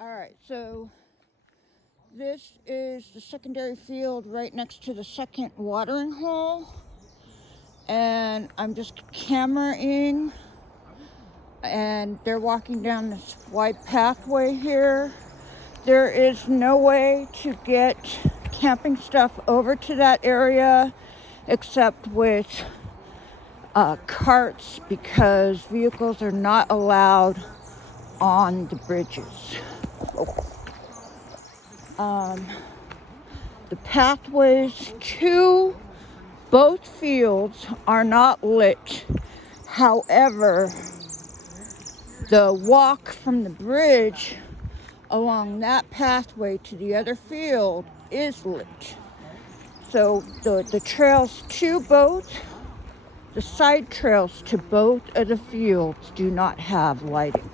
All right, so this is the secondary field right next to the second watering hole. And I'm just cameraing, and they're walking down this wide pathway here. There is no way to get camping stuff over to that area except with carts, because vehicles are not allowed on the bridges. The pathways to both fields are not lit. However, the walk from the bridge along that pathway to the other field is lit. So the trails to both, the side trails to both of the fields do not have lighting.